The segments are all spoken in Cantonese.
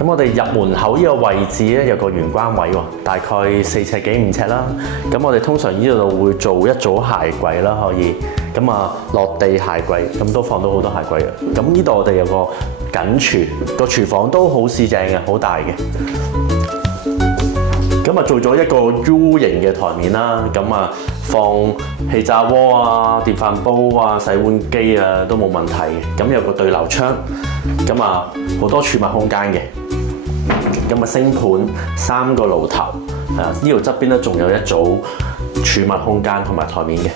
咁我哋入門口呢個位置咧有個玄關位喎，大概4尺幾5尺啦。咁我哋通常呢度會做一組鞋櫃啦，可以。咁啊落地鞋櫃，咁都放到好多鞋櫃嘅。咁呢度我哋有個緊廚，個廚房都好四正嘅，好大嘅。咁啊做咗一個 U 型嘅台面啦，咁啊放氣炸鍋啊、電飯煲啊、洗碗機啊都冇問題嘅。咁有個對流窗，咁啊好多儲物空間嘅。咁啊星盤3個爐頭，呢度側邊咧仲有一組儲物空間同埋台面嘅。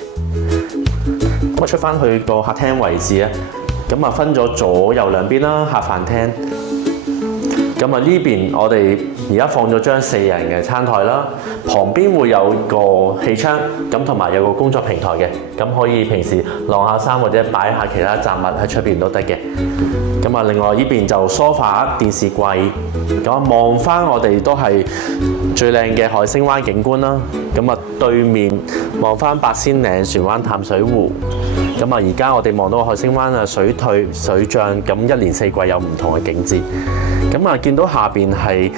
咁啊出翻去個客廳位置咧，咁啊分咗左右兩邊啦，客飯廳。咁啊呢邊我哋而家放咗張4人嘅餐台啦，旁邊會有個氣窗，咁同埋有個工作平台嘅，咁可以平時晾下衫或者擺下其他雜物喺出邊都得嘅。咁啊另外呢邊就梳化、電視櫃，咁望翻我哋都係最靚嘅海星灣景觀啦。咁啊對面望翻八仙嶺船灣淡水湖。咁啊而家我哋望到海星灣啊水退水漲，咁一年4季有唔同嘅景緻。咁啊，見到下邊係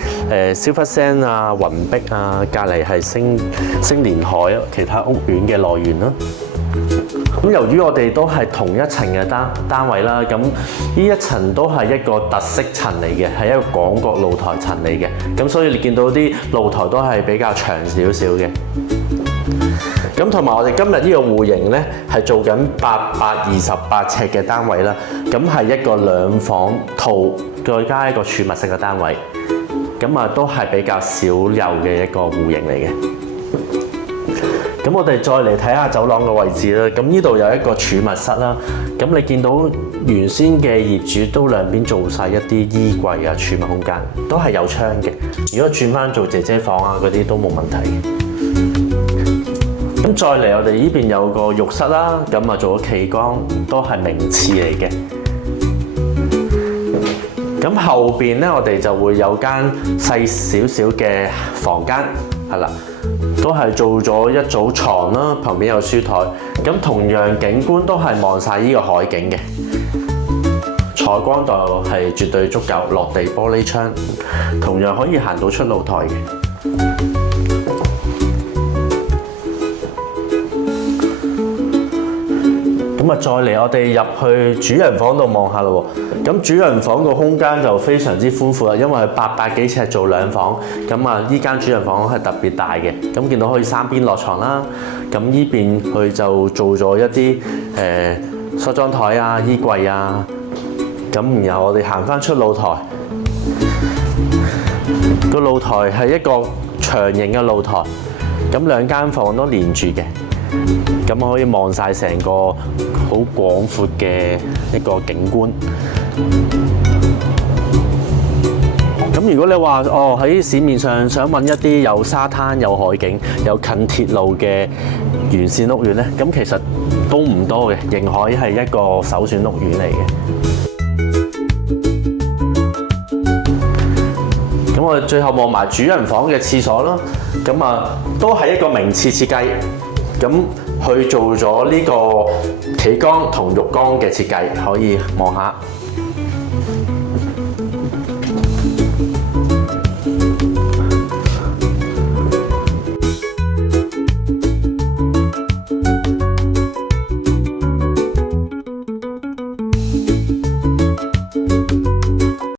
Silver Sand啊、雲碧啊，隔離係星連海其他屋苑嘅來源啦。咁由於我哋都係同一層嘅單位啦，咁呢一層都係一個特色層嚟嘅，係一個廣角露台層嚟嘅。咁所以你見到啲露台都係比較長少少嘅。咁同埋我哋今日呢個戶型咧係做緊828尺嘅單位啦，咁係一個2房套再加一個儲物式嘅單位，咁啊都係比較少有嘅一個戶型嚟嘅。咁我哋再嚟睇下走廊嘅位置啦，咁呢度有一個儲物室啦，咁你見到原先嘅業主都兩邊做晒一啲衣櫃啊、儲物空間，都係有窗嘅。如果轉翻做姐姐房啊嗰啲都冇問題嘅。咁再嚟我哋呢邊有個浴室啦，咁啊做咗企缸，都係名廁嚟嘅。咁後邊咧，我哋就會有間細少少嘅房間，係啦，都係做咗一組床啦，旁邊有書台。咁同樣景觀都係望晒呢個海景嘅，採光度係絕對足夠，落地玻璃窗，同樣可以行到出露台嘅。咁啊，再嚟我哋入去主人房度望下咯喎。咁主人房個空間就非常之寬闊啦，因為佢800幾尺做2房。咁啊，呢間主人房係特別大嘅。咁見到可以3邊落床啦。咁呢邊佢就做咗一啲梳妝台啊、衣櫃啊。咁然後我哋行翻出露台，個露台係一個長形嘅露台。咁2間房都連住嘅。咁可以望晒成個好廣闊嘅一個景觀。咁如果你話喺市面上想揾一啲有沙灘、有海景、有近鐵路嘅沿線屋苑咧，咁其實都唔多嘅，迎海係一個首選屋苑嚟嘅。咁我哋最後望埋主人房嘅廁所啦，咁啊都係一個名廁設計。咁去做咗呢個企缸同浴缸嘅設計，可以望下。